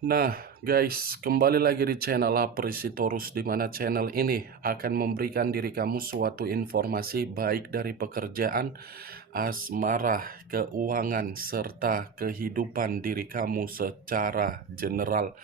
Nah, guys, kembali lagi di channel Apresitorus, di mana channel ini akan memberikan diri kamu suatu informasi baik dari pekerjaan, asmara, keuangan, serta kehidupan diri kamu secara general.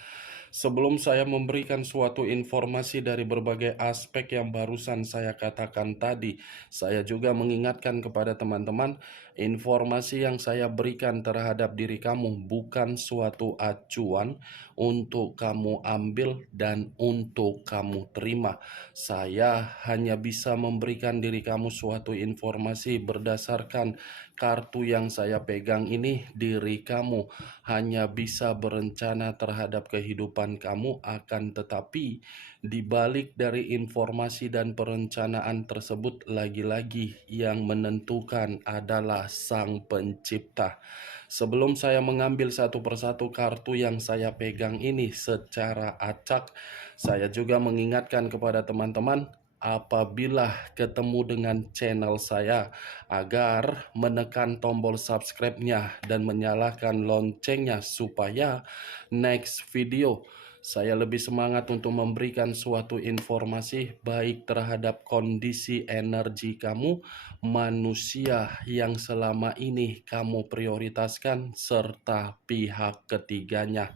Sebelum saya memberikan suatu informasi dari berbagai aspek yang barusan saya katakan tadi, saya juga mengingatkan kepada teman-teman, informasi yang saya berikan terhadap diri kamu bukan suatu acuan untuk kamu ambil dan untuk kamu terima. Saya hanya bisa memberikan diri kamu suatu informasi berdasarkan kartu yang saya pegang ini. Diri kamu hanya bisa berencana terhadap kehidupan kamu, akan tetapi di balik dari informasi dan perencanaan tersebut, lagi-lagi yang menentukan adalah Sang Pencipta. Sebelum saya mengambil satu persatu kartu yang saya pegang ini secara acak, saya juga mengingatkan kepada teman-teman, apabila ketemu dengan channel saya, agar menekan tombol subscribe-nya dan menyalakan loncengnya supaya next video saya lebih semangat untuk memberikan suatu informasi baik terhadap kondisi energi kamu, manusia yang selama ini kamu prioritaskan, serta pihak ketiganya.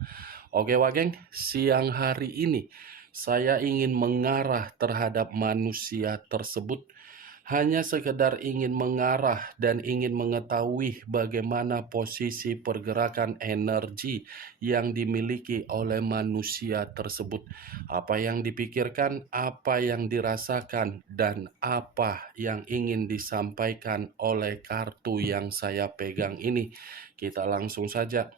Oke Wageng, siang hari ini saya ingin mengarah terhadap manusia tersebut, hanya sekedar ingin mengarah dan ingin mengetahui bagaimana posisi pergerakan energi yang dimiliki oleh manusia tersebut. Apa yang dipikirkan, apa yang dirasakan, dan apa yang ingin disampaikan oleh kartu yang saya pegang ini. Kita langsung saja.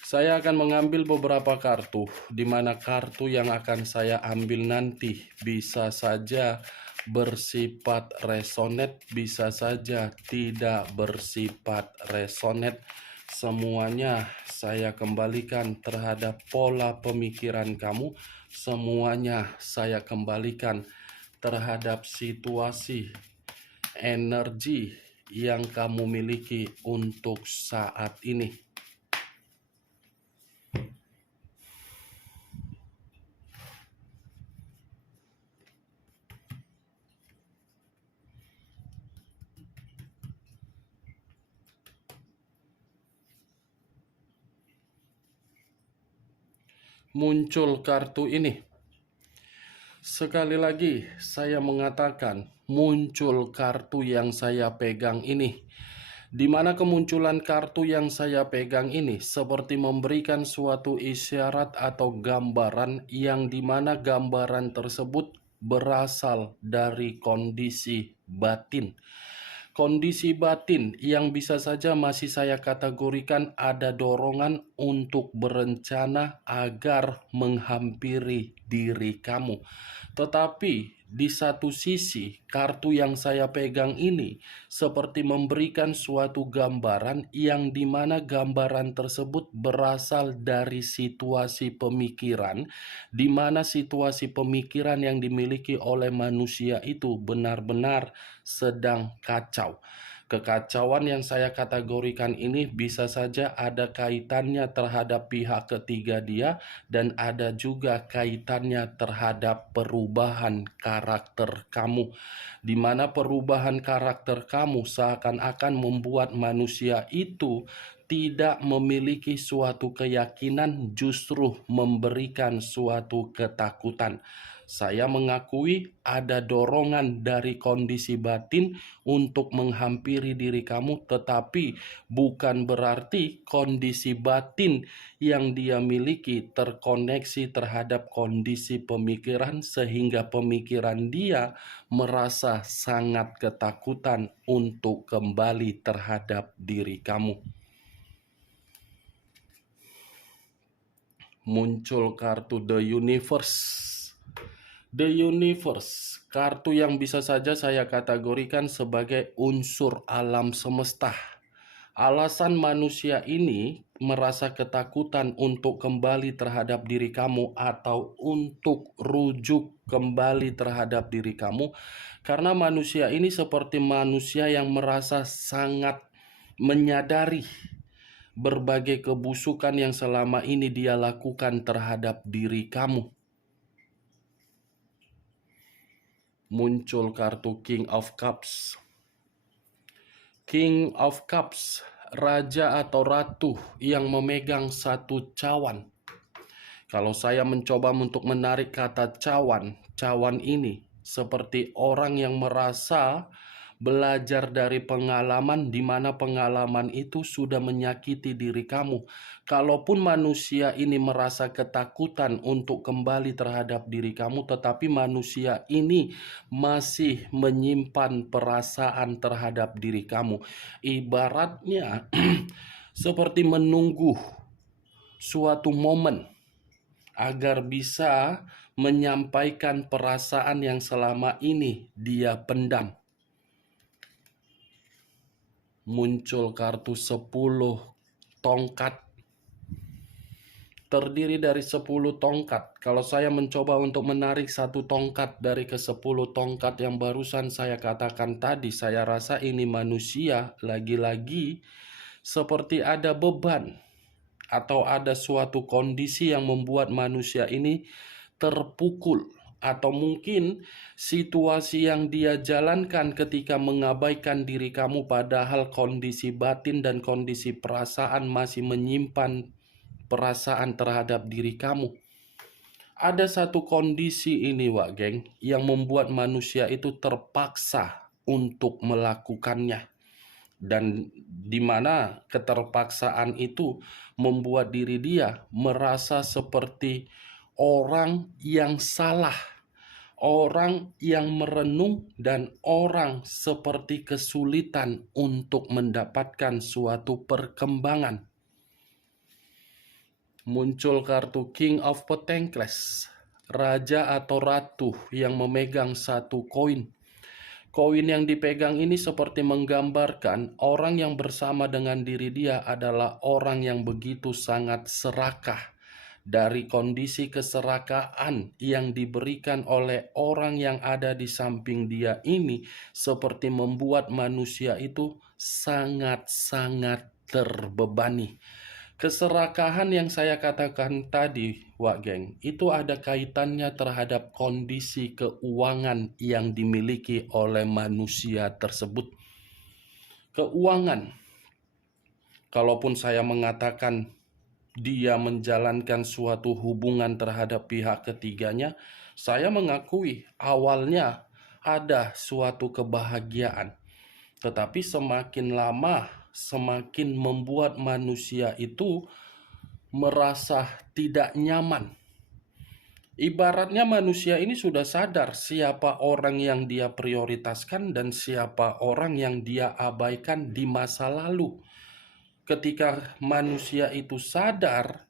Saya akan mengambil beberapa kartu, di mana kartu yang akan saya ambil nanti bisa saja bersifat resonet, bisa saja tidak bersifat resonet. Semuanya saya kembalikan terhadap pola pemikiran kamu, semuanya saya kembalikan terhadap situasi energi yang kamu miliki untuk saat ini. Muncul kartu ini. Sekali lagi saya mengatakan, muncul kartu yang saya pegang ini. Di mana kemunculan kartu yang saya pegang ini seperti memberikan suatu isyarat atau gambaran, yang dimana gambaran tersebut berasal dari kondisi batin. Kondisi batin yang bisa saja masih saya kategorikan ada dorongan untuk berencana agar menghampiri diri kamu. Tetapi di satu sisi, kartu yang saya pegang ini seperti memberikan suatu gambaran, yang dimana gambaran tersebut berasal dari situasi pemikiran, di mana situasi pemikiran yang dimiliki oleh manusia itu benar-benar sedang kacau. Kekacauan yang saya kategorikan ini bisa saja ada kaitannya terhadap pihak ketiga dia, dan ada juga kaitannya terhadap perubahan karakter kamu, di mana perubahan karakter kamu seakan-akan membuat manusia itu tidak memiliki suatu keyakinan, justru memberikan suatu ketakutan. Saya mengakui ada dorongan dari kondisi batin untuk menghampiri diri kamu, tetapi bukan berarti kondisi batin yang dia miliki terkoneksi terhadap kondisi pemikiran, sehingga pemikiran dia merasa sangat ketakutan untuk kembali terhadap diri kamu. Muncul kartu The Universe. The Universe, kartu yang bisa saja saya kategorikan sebagai unsur alam semesta. Alasan manusia ini merasa ketakutan untuk kembali terhadap diri kamu atau untuk rujuk kembali terhadap diri kamu, karena manusia ini seperti manusia yang merasa sangat menyadari berbagai kebusukan yang selama ini dia lakukan terhadap diri kamu. Muncul kartu King of Cups. King of Cups, raja atau ratu yang memegang satu cawan. Kalau saya mencoba untuk menarik kata cawan, cawan ini seperti orang yang merasa belajar dari pengalaman di mana pengalaman itu sudah menyakiti diri kamu. Kalaupun manusia ini merasa ketakutan untuk kembali terhadap diri kamu, tetapi manusia ini masih menyimpan perasaan terhadap diri kamu. Ibaratnya seperti menunggu suatu momen agar bisa menyampaikan perasaan yang selama ini dia pendam. Muncul kartu 10 tongkat. Terdiri dari 10 tongkat. Kalau saya mencoba untuk menarik satu tongkat dari ke-10 tongkat yang barusan saya katakan tadi, saya rasa ini manusia lagi-lagi seperti ada beban atau ada suatu kondisi yang membuat manusia ini terpukul, atau mungkin situasi yang dia jalankan ketika mengabaikan diri kamu, padahal kondisi batin dan kondisi perasaan masih menyimpan perasaan terhadap diri kamu. Ada satu kondisi ini, Wak Geng, yang membuat manusia itu terpaksa untuk melakukannya. Dan di mana keterpaksaan itu membuat diri dia merasa seperti orang yang salah, orang yang merenung, dan orang seperti kesulitan untuk mendapatkan suatu perkembangan. Muncul kartu King of Pentacles, raja atau ratu yang memegang satu koin. Koin yang dipegang ini seperti menggambarkan orang yang bersama dengan diri dia adalah orang yang begitu sangat serakah. Dari kondisi keserakaan yang diberikan oleh orang yang ada di samping dia ini seperti membuat manusia itu sangat-sangat terbebani. Keserakahan yang saya katakan tadi, Wak Geng, itu ada kaitannya terhadap kondisi keuangan yang dimiliki oleh manusia tersebut. Keuangan, kalaupun saya mengatakan dia menjalankan suatu hubungan terhadap pihak ketiganya, saya mengakui awalnya ada suatu kebahagiaan. Tetapi semakin lama, semakin membuat manusia itu merasa tidak nyaman. Ibaratnya manusia ini sudah sadar siapa orang yang dia prioritaskan dan siapa orang yang dia abaikan di masa lalu. Ketika manusia itu sadar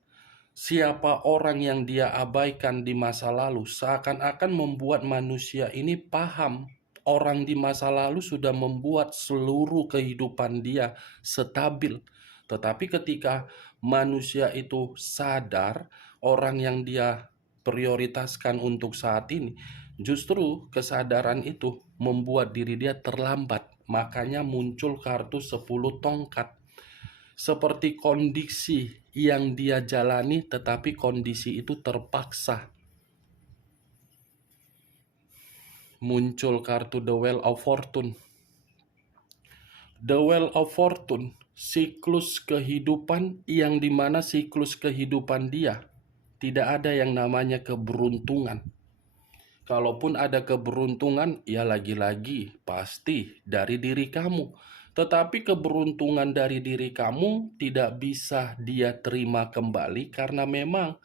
siapa orang yang dia abaikan di masa lalu, seakan-akan membuat manusia ini paham orang di masa lalu sudah membuat seluruh kehidupan dia stabil. Tetapi ketika manusia itu sadar orang yang dia prioritaskan untuk saat ini, justru kesadaran itu membuat diri dia terlambat. Makanya muncul kartu 10 tongkat. Seperti kondisi yang dia jalani, tetapi kondisi itu terpaksa. Muncul kartu The Wheel of Fortune. The Wheel of Fortune, siklus kehidupan yang dimana siklus kehidupan dia tidak ada yang namanya keberuntungan. Kalaupun ada keberuntungan, ya lagi-lagi pasti dari diri kamu. Tetapi keberuntungan dari diri kamu tidak bisa dia terima kembali karena memang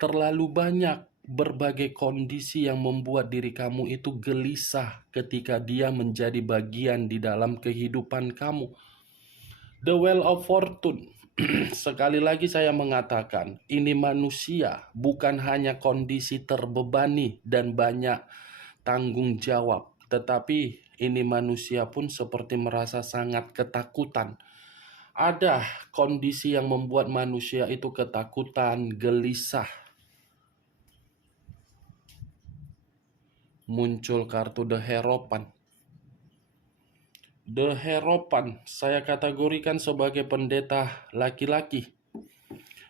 terlalu banyak berbagai kondisi yang membuat diri kamu itu gelisah ketika dia menjadi bagian di dalam kehidupan kamu. The Wheel of Fortune. Sekali lagi saya mengatakan, ini manusia, bukan hanya kondisi terbebani dan banyak tanggung jawab, tetapi ini manusia pun seperti merasa sangat ketakutan. Ada kondisi yang membuat manusia itu ketakutan, gelisah. Muncul kartu The Hierophant. The Heropan saya kategorikan sebagai pendeta laki-laki,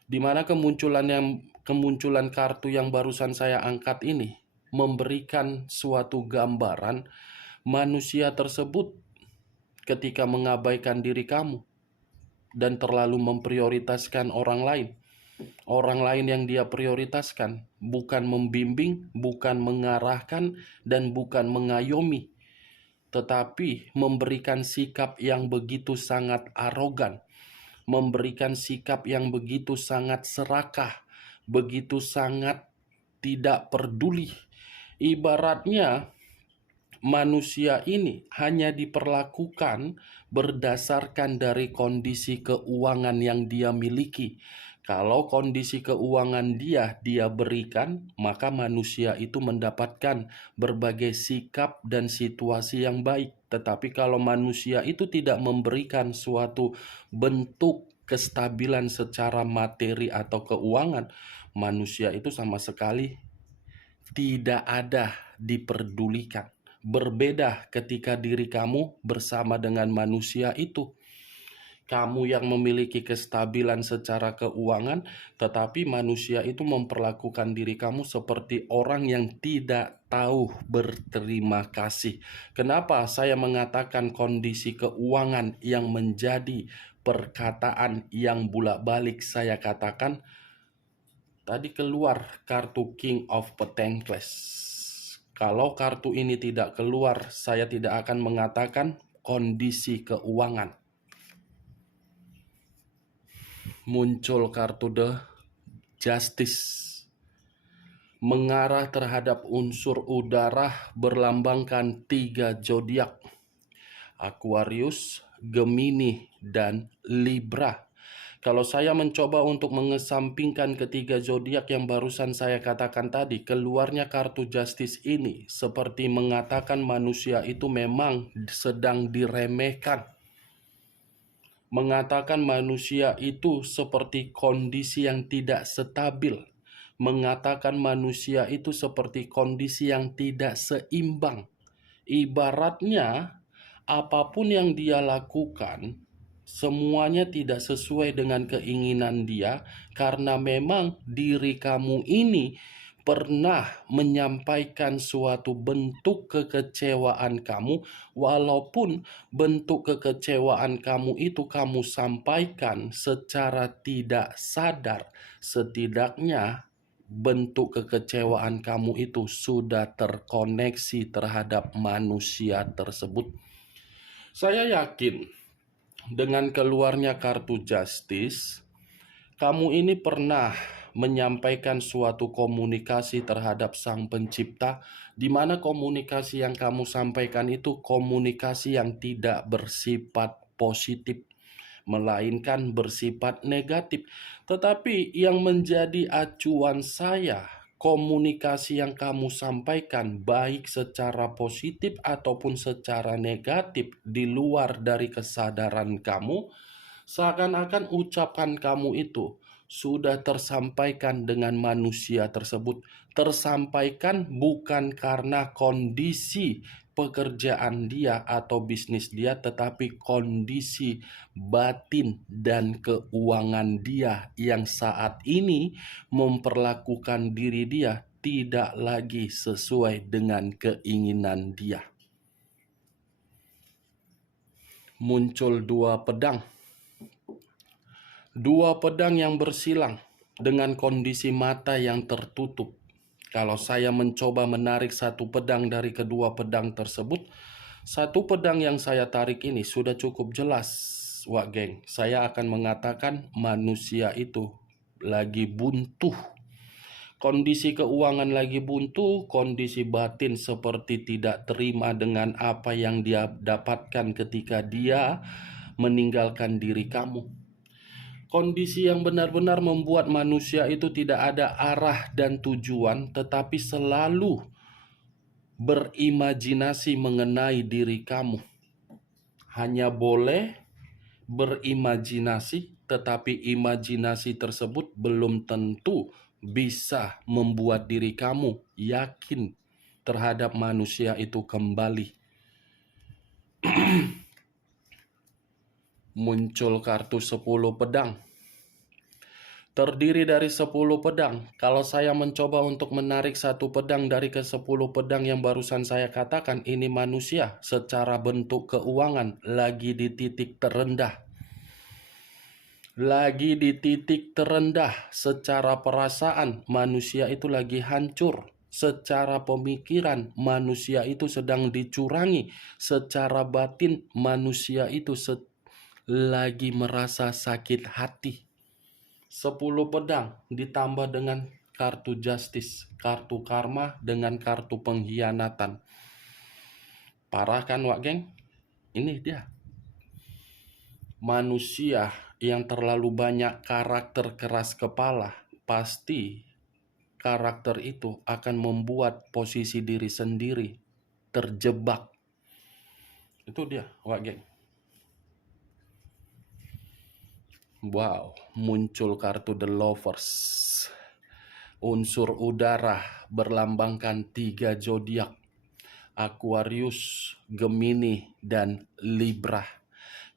di mana kemunculan kartu yang barusan saya angkat ini memberikan suatu gambaran manusia tersebut ketika mengabaikan diri kamu dan terlalu memprioritaskan orang lain. Orang lain yang dia prioritaskan bukan membimbing, bukan mengarahkan, dan bukan mengayomi, tetapi memberikan sikap yang begitu sangat arogan, memberikan sikap yang begitu sangat serakah, begitu sangat tidak peduli. Ibaratnya manusia ini hanya diperlakukan berdasarkan dari kondisi keuangan yang dia miliki. Kalau kondisi keuangan dia berikan, maka manusia itu mendapatkan berbagai sikap dan situasi yang baik. Tetapi kalau manusia itu tidak memberikan suatu bentuk kestabilan secara materi atau keuangan, manusia itu sama sekali tidak ada diperdulikan. Berbeda ketika diri kamu bersama dengan manusia itu. Kamu yang memiliki kestabilan secara keuangan, tetapi manusia itu memperlakukan diri kamu seperti orang yang tidak tahu berterima kasih. Kenapa saya mengatakan kondisi keuangan yang menjadi perkataan yang bolak-balik saya katakan? Tadi keluar kartu King of Pentacles. Kalau kartu ini tidak keluar, saya tidak akan mengatakan kondisi keuangan. Muncul kartu The Justice, mengarah terhadap unsur udara, berlambangkan 3 zodiak: Aquarius, Gemini, dan Libra. Kalau saya mencoba untuk mengesampingkan ketiga zodiak yang barusan saya katakan tadi, keluarnya kartu Justice ini seperti mengatakan manusia itu memang sedang diremehkan. Mengatakan manusia itu seperti kondisi yang tidak stabil. Mengatakan manusia itu seperti kondisi yang tidak seimbang. Ibaratnya apapun yang dia lakukan, semuanya tidak sesuai dengan keinginan dia, karena memang diri kamu ini pernah menyampaikan suatu bentuk kekecewaan kamu, walaupun bentuk kekecewaan kamu itu kamu sampaikan secara tidak sadar, setidaknya bentuk kekecewaan kamu itu sudah terkoneksi terhadap manusia tersebut. Saya yakin dengan keluarnya kartu Justice, kamu ini pernah menyampaikan suatu komunikasi terhadap Sang Pencipta, di mana komunikasi yang kamu sampaikan itu komunikasi yang tidak bersifat positif, melainkan bersifat negatif. Tetapi yang menjadi acuan saya, komunikasi yang kamu sampaikan baik secara positif ataupun secara negatif di luar dari kesadaran kamu, seakan-akan ucapan kamu itu sudah tersampaikan dengan manusia tersebut. Tersampaikan bukan karena kondisi pekerjaan dia atau bisnis dia, tetapi kondisi batin dan keuangan dia yang saat ini memperlakukan diri dia tidak lagi sesuai dengan keinginan dia. Muncul 2 pedang. 2 pedang yang bersilang dengan kondisi mata yang tertutup. Kalau saya mencoba menarik satu pedang dari kedua pedang tersebut, satu pedang yang saya tarik ini sudah cukup jelas, Wak Geng. Saya akan mengatakan manusia itu lagi buntu. Kondisi keuangan lagi buntu, kondisi batin seperti tidak terima dengan apa yang dia dapatkan ketika dia meninggalkan diri kamu. Kondisi yang benar-benar membuat manusia itu tidak ada arah dan tujuan, tetapi selalu berimajinasi mengenai diri kamu. Hanya boleh berimajinasi, tetapi imajinasi tersebut belum tentu bisa membuat diri kamu yakin terhadap manusia itu kembali. muncul kartu 10 pedang. Terdiri dari 10 pedang. Kalau saya mencoba untuk menarik satu pedang dari ke-10 pedang yang barusan saya katakan, ini manusia secara bentuk keuangan lagi di titik terendah. Lagi di titik terendah secara perasaan, manusia itu lagi hancur. Secara pemikiran, manusia itu sedang dicurangi. Secara batin, manusia itu lagi merasa sakit hati. 10 pedang ditambah dengan kartu justice, kartu karma dengan kartu pengkhianatan. Parah kan, Wak Geng? Ini dia. Manusia yang terlalu banyak karakter keras kepala, pasti karakter itu akan membuat posisi diri sendiri terjebak. Itu dia, Wak Geng. Wow, muncul kartu The Lovers. Unsur udara berlambangkan 3 zodiak: Aquarius, Gemini, dan Libra.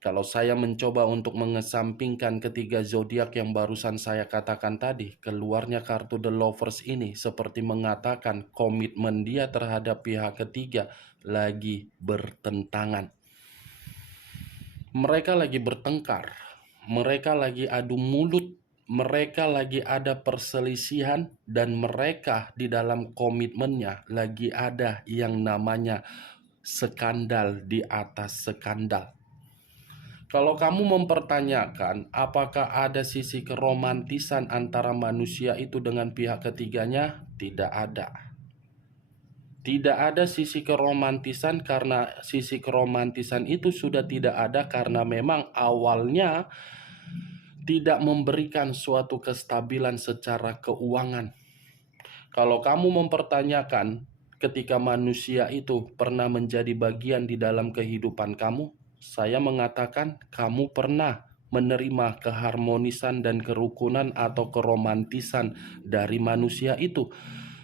Kalau saya mencoba untuk mengesampingkan ketiga zodiak yang barusan saya katakan tadi, keluarnya kartu The Lovers ini seperti mengatakan komitmen dia terhadap pihak ketiga lagi bertentangan. Mereka lagi bertengkar, mereka lagi adu mulut, mereka lagi ada perselisihan, dan mereka di dalam komitmennya lagi ada yang namanya skandal di atas skandal. Kalau kamu mempertanyakan apakah ada sisi keromantisan antara manusia itu dengan pihak ketiganya, tidak ada. Tidak ada sisi keromantisan karena sisi keromantisan itu sudah tidak ada karena memang awalnya tidak memberikan suatu kestabilan secara keuangan. Kalau kamu mempertanyakan ketika manusia itu pernah menjadi bagian di dalam kehidupan kamu, saya mengatakan kamu pernah menerima keharmonisan dan kerukunan atau keromantisan dari manusia itu.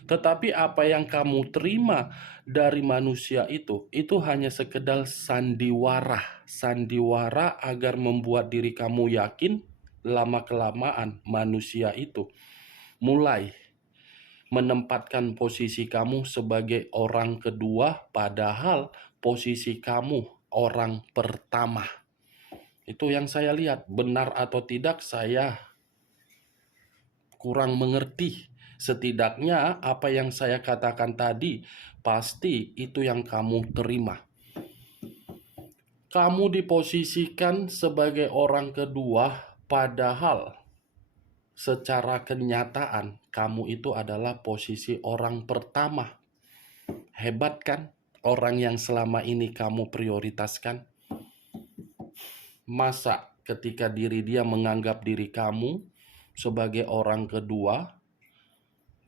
Tetapi apa yang kamu terima dari manusia itu hanya sekedar sandiwara. Sandiwara agar membuat diri kamu yakin lama-kelamaan manusia itu mulai menempatkan posisi kamu sebagai orang kedua, padahal posisi kamu orang pertama. Itu yang saya lihat. Benar atau tidak saya kurang mengerti. Setidaknya apa yang saya katakan tadi pasti itu yang kamu terima. Kamu diposisikan sebagai orang kedua, padahal secara kenyataan kamu itu adalah posisi orang pertama. Hebat kan orang yang selama ini kamu prioritaskan? Masa ketika diri dia menganggap diri kamu sebagai orang kedua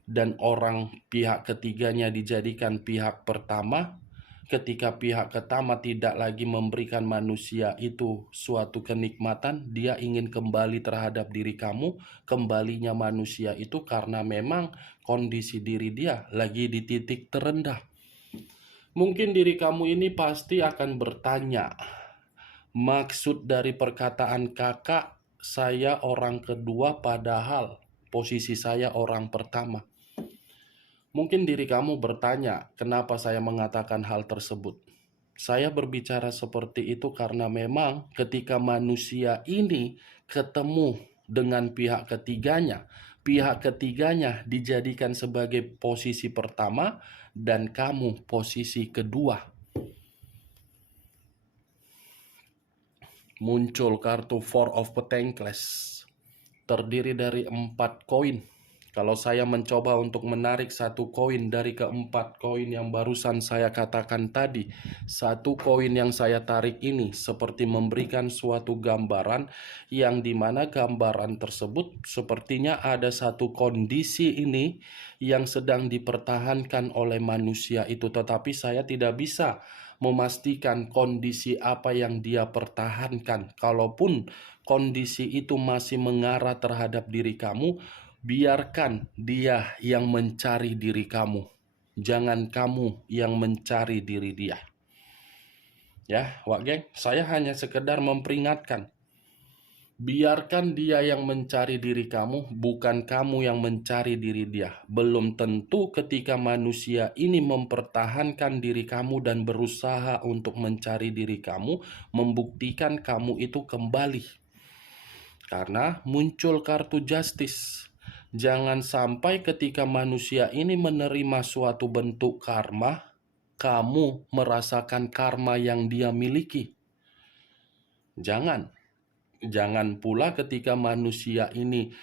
dan orang pihak ketiganya dijadikan pihak pertama, ketika pihak pertama tidak lagi memberikan manusia itu suatu kenikmatan, dia ingin kembali terhadap diri kamu. Kembalinya manusia itu karena memang kondisi diri dia lagi di titik terendah. Mungkin diri kamu ini pasti akan bertanya, maksud dari perkataan kakak, saya orang kedua padahal posisi saya orang pertama. Mungkin diri kamu bertanya, kenapa saya mengatakan hal tersebut? Saya berbicara seperti itu karena memang ketika manusia ini ketemu dengan pihak ketiganya dijadikan sebagai posisi pertama dan kamu posisi kedua. Muncul kartu Four of Pentacles, terdiri dari 4 koin. Kalau saya mencoba untuk menarik satu koin dari keempat koin yang barusan saya katakan tadi, satu koin yang saya tarik ini seperti memberikan suatu gambaran yang dimana gambaran tersebut sepertinya ada satu kondisi ini yang sedang dipertahankan oleh manusia itu, tetapi saya tidak bisa memastikan kondisi apa yang dia pertahankan. Kalaupun kondisi itu masih mengarah terhadap diri kamu, biarkan dia yang mencari diri kamu. Jangan kamu yang mencari diri dia. Ya, Wak Geng, saya hanya sekedar memperingatkan. Biarkan dia yang mencari diri kamu, bukan kamu yang mencari diri dia. Belum tentu ketika manusia ini mempertahankan diri kamu dan berusaha untuk mencari diri kamu, membuktikan kamu itu kembali. Karena muncul kartu justice. Jangan sampai ketika manusia ini menerima suatu bentuk karma, kamu merasakan karma yang dia miliki. Jangan. Jangan pula ketika manusia ini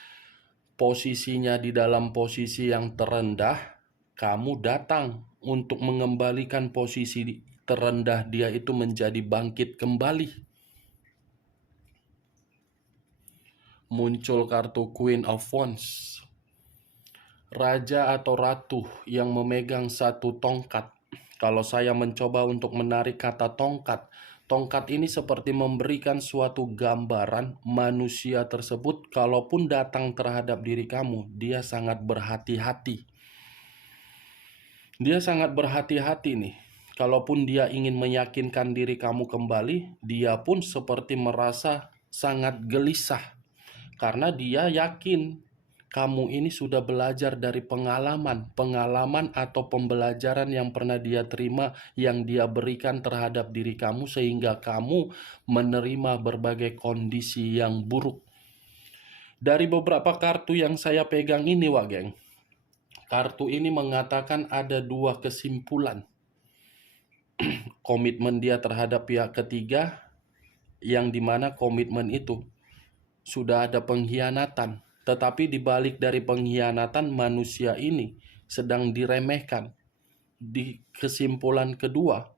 posisinya di dalam posisi yang terendah, kamu datang untuk mengembalikan posisi terendah dia itu menjadi bangkit kembali. Muncul kartu Queen of Wands. Raja atau ratu yang memegang satu tongkat. Kalau saya mencoba untuk menarik kata tongkat, tongkat ini seperti memberikan suatu gambaran manusia tersebut kalaupun datang terhadap diri kamu, dia sangat berhati-hati. Dia sangat berhati-hati nih. Kalaupun dia ingin meyakinkan diri kamu kembali, dia pun seperti merasa sangat gelisah. Karena dia yakin kamu ini sudah belajar dari pengalaman atau pembelajaran yang pernah dia terima, yang dia berikan terhadap diri kamu, sehingga kamu menerima berbagai kondisi yang buruk. Dari beberapa kartu yang saya pegang ini, Wak Geng, kartu ini mengatakan ada dua kesimpulan. Komitmen dia terhadap pihak ketiga, yang dimana komitmen itu sudah ada pengkhianatan. Tetapi dibalik dari pengkhianatan, manusia ini sedang diremehkan. Di kesimpulan kedua,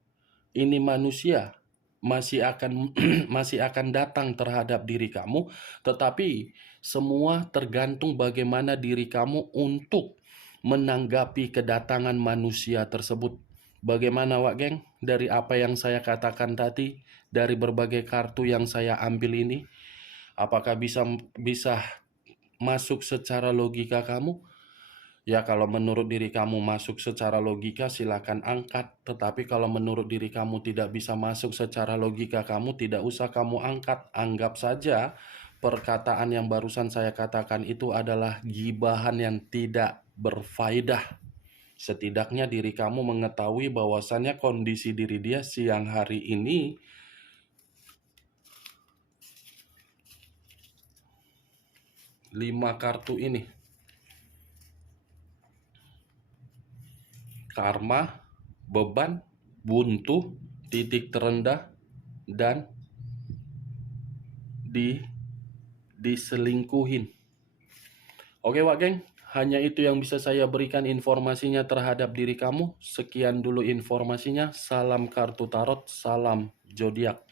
ini manusia masih akan masih akan datang terhadap diri kamu, tetapi semua tergantung bagaimana diri kamu untuk menanggapi kedatangan manusia tersebut. Bagaimana, Wak Geng, dari apa yang saya katakan tadi, dari berbagai kartu yang saya ambil ini, apakah bisa masuk secara logika kamu? Ya, kalau menurut diri kamu masuk secara logika, silakan angkat. Tetapi kalau menurut diri kamu tidak bisa masuk secara logika kamu, tidak usah kamu angkat. Anggap saja perkataan yang barusan saya katakan itu adalah gibahan yang tidak berfaedah. Setidaknya diri kamu mengetahui bahwasannya kondisi diri dia siang hari ini 5 kartu ini. Karma, beban, buntu, titik terendah, dan diselingkuhin. Oke, Wak Geng, hanya itu yang bisa saya berikan informasinya terhadap diri kamu. Sekian dulu informasinya. Salam kartu tarot, salam zodiak.